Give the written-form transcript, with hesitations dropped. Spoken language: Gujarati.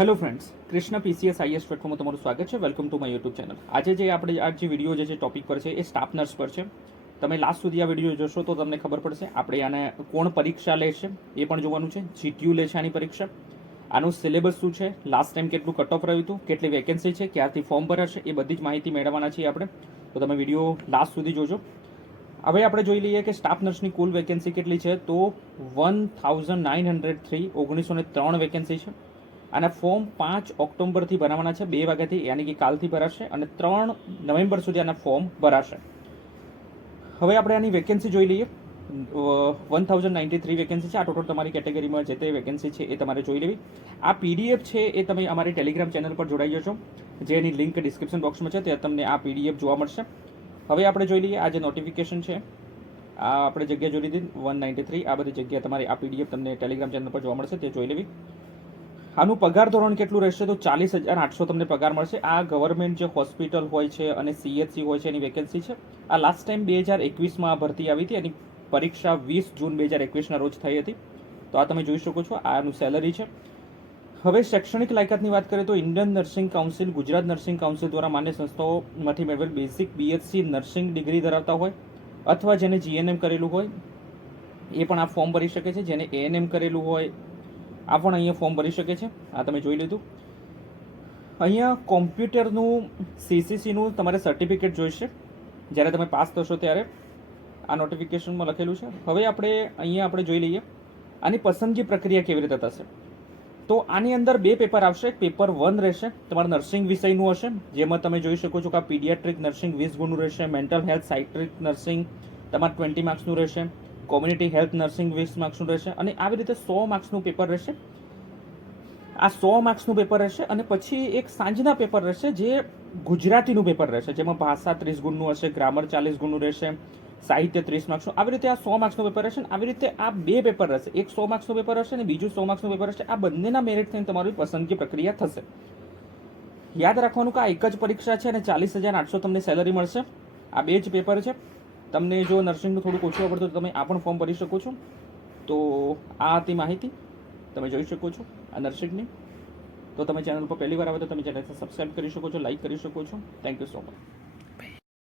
હેલો ફ્રેન્ડ્સ, કૃષ્ણ પીસીએસ આઈએસ પ્લેટફોર્મમાં તમારું સ્વાગત છે. Welcome to my YouTube channel. આજે જે વિડીયો જે છે ટોપિક પર છે એ સ્ટાફ નર્સ પર છે. તમે લાસ્ટ સુધી આ વિડીયો જોશો તો તમને ખબર પડશે આપણે આને કોણ પરીક્ષા લે છે એ પણ જોવાનું છે. જીટીયુ લે છે આની પરીક્ષા, આનું સિલેબસ શું છે, લાસ્ટ ટાઈમ કેટલું કટ ઓફ રહ્યું હતું, કેટલી વેકેન્સી છે, ક્યારથી ફોર્મ ભરાશે, એ બધી જ માહિતી મેળવવાના છીએ આપણે. તો તમે વિડીયો લાસ્ટ સુધી જોજો. હવે આપણે જોઈ લઈએ કે સ્ટાફ નર્સની કુલ વેકેન્સી કેટલી છે. તો 1903 1903 વેકેન્સી છે. આના ફોર્મ 5 ઓક્ટોબરથી ભરાવાના છે, 2 વાગ્યાથી, યાની કે કાલથી ભરાશે, અને 3 નવેમ્બર સુધી આના ફોર્મ ભરાશે. હવે આપણે આની વેકેન્સી જોઈ લઈએ. 1093 વેકેન્સી છે. આ ટોટલ તમારી કેટેગરીમાં જે તે વેકેન્સી છે એ તમારે જોઈ લેવી. આ પીડીએફ છે એ તમે અમારી ટેલિગ્રામ ચેનલ પર જોડાઈ જશો, જેની લિંક ડિસ્ક્રિપ્શન બોક્સમાં છે, ત્યાં તમને આ પીડીએફ જોવા મળશે. હવે આપણે જોઈ લઈએ આ જે નોટિફિકેશન છે, આ આપણે જગ્યા જોઈ લીધી 193. આ બધી જગ્યા તમારી આ પીડીએફ તમને ટેલિગ્રામ ચેનલ પર જોવા મળશે, તે જોઈ લેવી. આનું પગાર ધોરણ કેટલું રહેશે તો 40,800 તમને પગાર મળશે. આ ગવર્મેન્ટ જે હોસ્પિટલ હોય છે અને સીએચસી હોય છે એની વેકેન્સી છે. આ લાસ્ટ ટાઈમ 2021માં ભરતી આવી હતી. એની પરીક્ષા 20 જૂન 2021ના રોજ થઈ હતી. તો આ તમે જોઈ શકો છો, આનું સેલરી છે. હવે શૈક્ષણિક લાયકાતની વાત કરીએ તો Indian nursing council, Gujarat nursing council દ્વારા માન્ય સંસ્થાઓમાંથી મેળવેલ બેઝિક બીએસસી નર્સિંગ ડિગ્રી ધરાવતા હોય અથવા જેને જીએનએમ કરેલું હોય એ પણ આ ફોર્મ ભરી શકે છે. જેને એએનએમ કરેલું હોય આ પણ અહીંયા ફોર્મ ભરી શકે છે. આ તમે જોઈ લીધું. અહીંયા કોમ્પ્યુટરનું સીસીસીનું તમારે સર્ટિફિકેટ જોઈશે જ્યારે તમે પાસ થશો ત્યારે. આ નોટિફિકેશનમાં લખેલું છે. હવે આપણે જોઈ લઈએ આની પસંદગી પ્રક્રિયા કેવી રીતે થશે. તો આની અંદર 2 પેપર આવશે. પેપર 1 રહેશે તમારા નર્સિંગ વિષયનું હશે, જેમાં તમે જોઈ શકો છો કે આ પીડિયાટ્રિક નર્સિંગ 20 ગુણનું રહેશે, મેન્ટલ હેલ્થ સાયટ્રિક નર્સિંગ તમારે 20 માર્ક્સનું રહેશે, કોમ્યુનિટી હેલ્થ નર્સિંગ 20 માર્ક્સનું રહેશે, અને આવી રીતે 100 માર્ક્સનું પેપર રહેશે. આ 100 માર્ક્સનું પેપર રહેશે. અને પછી એક સાંજના પેપર રહેશે જે ગુજરાતીનું પેપર રહેશે, જેમાં ભાષા 30 ગુણનું હશે, ગ્રામર 40 ગુણનું રહેશે, સાહિત્ય 30 માર્ક્સનું. આવી રીતે આ 100 માર્ક્સનું પેપર રહેશે. આવી રીતે આ 2 પેપર રહેશે. એક 100 માર્ક્સનું પેપર હશે અને બીજું 100 માર્ક્સનું પેપર હશે. આ બંનેના મેરિટ થઈને તમારી પસંદગી પ્રક્રિયા થશે. યાદ રાખવાનું કે આ એક જ પરીક્ષા છે અને 40,800 તમને સેલરી મળશે. આ 2 જ પેપર છે. તમને જો નર્સિંગનું થોડુંક ઓછું આવડતું તો તમે આ પણ ફોર્મ ભરી શકો છો. તો આ હતી માહિતી, તમે જોઈ શકો છો આ નર્સિંગની. તો તમે ચેનલ પર પહેલી વાર આવે તો તમે ચેનલને સબસ્ક્રાઈબ કરી શકો છો, લાઈક કરી શકો છો. Thank you so much.